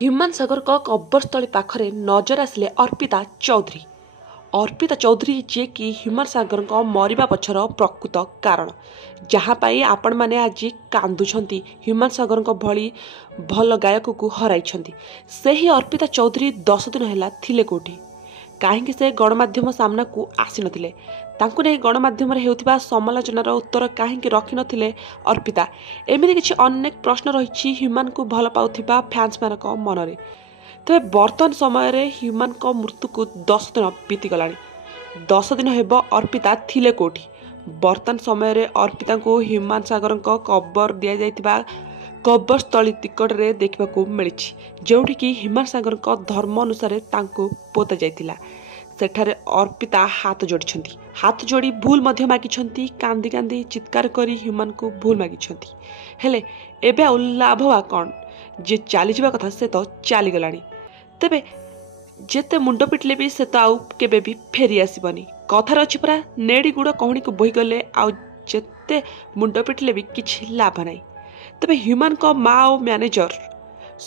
ହ୍ୟୁମାନ ସାଗରଙ୍କ କବରସ୍ଥଳୀ ପାଖରେ ନଜର ଆସିଲେ ଅର୍ପିତା ଚୌଧୁରୀ। ଅର୍ପିତା ଚୌଧୁରୀ ଯିଏକି ହ୍ୟୁମାନ ସାଗରଙ୍କ ମରିବା ପଛର ପ୍ରକୃତ କାରଣ, ଯାହା ପାଇଁ ଆପଣମାନେ ଆଜି କାନ୍ଦୁଛନ୍ତି। ହ୍ୟୁମାନ ସାଗରଙ୍କ ଭଳି ଭଲ ଗାୟକକୁ ହରାଇଛନ୍ତି। ସେହି ଅର୍ପିତା ଚୌଧୁରୀ 10 ଦିନ ହେଲା ଥିଲେ କେଉଁଠି? କାହିଁକି ସେ ଗଣମାଧ୍ୟମ ସାମ୍ନାକୁ ଆସିନଥିଲେ? ତାଙ୍କୁ ନେଇ ଗଣମାଧ୍ୟମରେ ହେଉଥିବା ସମାଲୋଚନାର ଉତ୍ତର କାହିଁକି ରଖିନଥିଲେ ଅର୍ପିତା? ଏମିତି କିଛି ଅନେକ ପ୍ରଶ୍ନ ରହିଛି ହ୍ୟୁମାନଙ୍କୁ ଭଲ ପାଉଥିବା ଫ୍ୟାନ୍ସମାନଙ୍କ ମନରେ। ତେବେ ବର୍ତ୍ତମାନ ସମୟରେ ହ୍ୟୁମାନଙ୍କ ମୃତ୍ୟୁକୁ 10 ଦିନ ବିତିଗଲାଣି। 10 ଦିନ ହେବ ଅର୍ପିତା ଥିଲେ କେଉଁଠି? ବର୍ତ୍ତମାନ ସମୟରେ ଅର୍ପିତାଙ୍କୁ ହ୍ୟୁମାନ ସାଗରଙ୍କ କବର ଦିଆଯାଇଥିବା କବରସ୍ଥଳୀ ନିକଟରେ ଦେଖିବାକୁ ମିଳିଛି, ଯେଉଁଠିକି ହ୍ୟୁମାନ ସାଗରଙ୍କ ଧର୍ମ ଅନୁସାରେ ତାଙ୍କୁ ପୋତା ଯାଇଥିଲା। ସେଠାରେ ଅର୍ପିତା ହାତ ଯୋଡ଼ିଛନ୍ତି, ହାତ ଯୋଡ଼ି ଭୁଲ ମଧ୍ୟ ମାଗିଛନ୍ତି। କାନ୍ଦି କାନ୍ଦି ଚିତ୍କାର କରି ହ୍ୟୁମାନଙ୍କୁ ଭୁଲ ମାଗିଛନ୍ତି। ହେଲେ ଏବେ ଆଉ ଲାଭ ବା କ'ଣ? ଯିଏ ଚାଲିଯିବା କଥା ସେ ତ ଚାଲିଗଲାଣି। ତେବେ ଯେତେ ମୁଣ୍ଡ ପିଟିଲେ ବି ସେ ତ ଆଉ କେବେ ବି ଫେରି ଆସିବନି। କଥାରେ ଅଛି ପରା, ନେଡ଼ି ଗୁଡ଼ କହୁଣୀକୁ ବୋହିଗଲେ ଆଉ ଯେତେ ମୁଣ୍ଡ ପିଟିଲେ ବି କିଛି ଲାଭ ନାହିଁ। ତେବେ ହ୍ୟୁମାନଙ୍କ ମା' ଓ ମ୍ୟାନେଜର,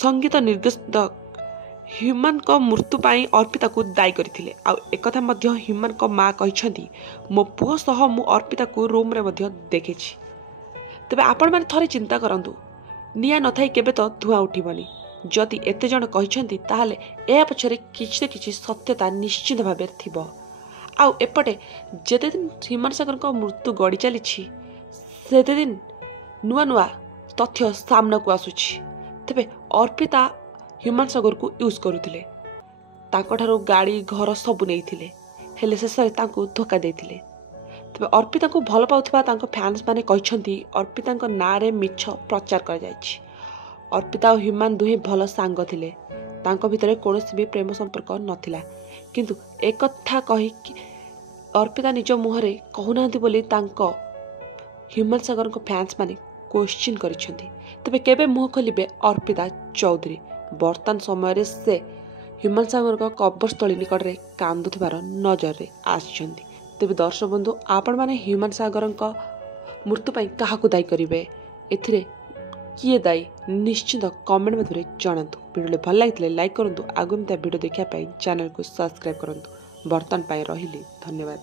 ସଙ୍ଗୀତ ନିର୍ଦ୍ଦେଶକ ହ୍ୟୁମାନଙ୍କ ମୃତ୍ୟୁ ପାଇଁ ଅର୍ପିତାକୁ ଦାୟୀ କରିଥିଲେ। ଆଉ ଏକଥା ମଧ୍ୟ ହ୍ୟୁମାନଙ୍କ ମା' କହିଛନ୍ତି, ମୋ ପୁଅ ସହ ମୁଁ ଅର୍ପିତାକୁ ରୁମ୍ରେ ମଧ୍ୟ ଦେଖିଛି। ତେବେ ଆପଣମାନେ ଥରେ ଚିନ୍ତା କରନ୍ତୁ, ନିଆଁ ନଥାଇ କେବେ ତ ଧୂଆଁ ଉଠିବନି। ଯଦି ଏତେ ଜଣ କହିଛନ୍ତି ତାହେଲେ ଏହା ପଛରେ କିଛି ନା କିଛି ସତ୍ୟତା ନିଶ୍ଚିତ ଭାବରେ ଥିବ। ଆଉ ଏପଟେ ଯେତେ ଦିନ ହ୍ୟୁମାନ ସାଗରଙ୍କ ମୃତ୍ୟୁ ଗଡ଼ି ଚାଲିଛି, ସେତେ ଦିନ ନୂଆ ନୂଆ ତଥ୍ୟ ସାମ୍ନାକୁ ଆସୁଛି। ତେବେ ଅର୍ପିତା ହ୍ୟୁମାନ ସାଗରକୁ ୟୁଜ୍ କରୁଥିଲେ, ତାଙ୍କଠାରୁ ଗାଡ଼ି ଘର ସବୁ ନେଇଥିଲେ, ହେଲେ ଶେଷରେ ତାଙ୍କୁ ଧୋକା ଦେଇଥିଲେ। ତେବେ ଅର୍ପିତାଙ୍କୁ ଭଲ ପାଉଥିବା ତାଙ୍କ ଫ୍ୟାନ୍ସମାନେ କହିଛନ୍ତି ଅର୍ପିତାଙ୍କ ନାଁରେ ମିଛ ପ୍ରଚାର କରାଯାଇଛି। ଅର୍ପିତା ଓ ହ୍ୟୁମାନ ଦୁହେଁ ଭଲ ସାଙ୍ଗ ଥିଲେ, ତାଙ୍କ ଭିତରେ କୌଣସି ବି ପ୍ରେମ ସମ୍ପର୍କ ନଥିଲା। କିନ୍ତୁ ଏକଥା କହିକି ଅର୍ପିତା ନିଜ ମୁହଁରେ କହୁନାହାନ୍ତି ବୋଲି ତାଙ୍କ ହ୍ୟୁମାନ ସାଗରଙ୍କ ଫ୍ୟାନ୍ସମାନେ କ୍ୱେଶ୍ଚିନ୍ କରିଛନ୍ତି। ତେବେ କେବେ ମୁହଁ ଖୋଲିବେ ଅର୍ପିତା ଚୌଧୁରୀ? ବର୍ତ୍ତମାନ ସମୟରେ ସେ ହ୍ୟୁମାନ ସାଗରଙ୍କ କବରସ୍ଥଳୀ ନିକଟରେ କାନ୍ଦୁଥିବାର ନଜରରେ ଆସିଛନ୍ତି। ତେବେ ଦର୍ଶକ ବନ୍ଧୁ, ଆପଣମାନେ ହ୍ୟୁମାନ ସାଗରଙ୍କ ମୃତ୍ୟୁ ପାଇଁ କାହାକୁ ଦାୟୀ କରିବେ? ଏଥିରେ କିଏ ଦାୟୀ? ନିଶ୍ଚିତ କମେଣ୍ଟ ମାଧ୍ୟମରେ ଜଣାନ୍ତୁ। ଭିଡ଼ିଓଟି ଭଲ ଲାଗିଥିଲେ ଲାଇକ୍ କରନ୍ତୁ। ଆଗାମୀ ଭିଡ଼ିଓ ଦେଖିବା ପାଇଁ ଚ୍ୟାନେଲକୁ ସବସ୍କ୍ରାଇବ୍ କରନ୍ତୁ। ବର୍ତ୍ତମାନ ପାଇଁ ରହିଲି, ଧନ୍ୟବାଦ।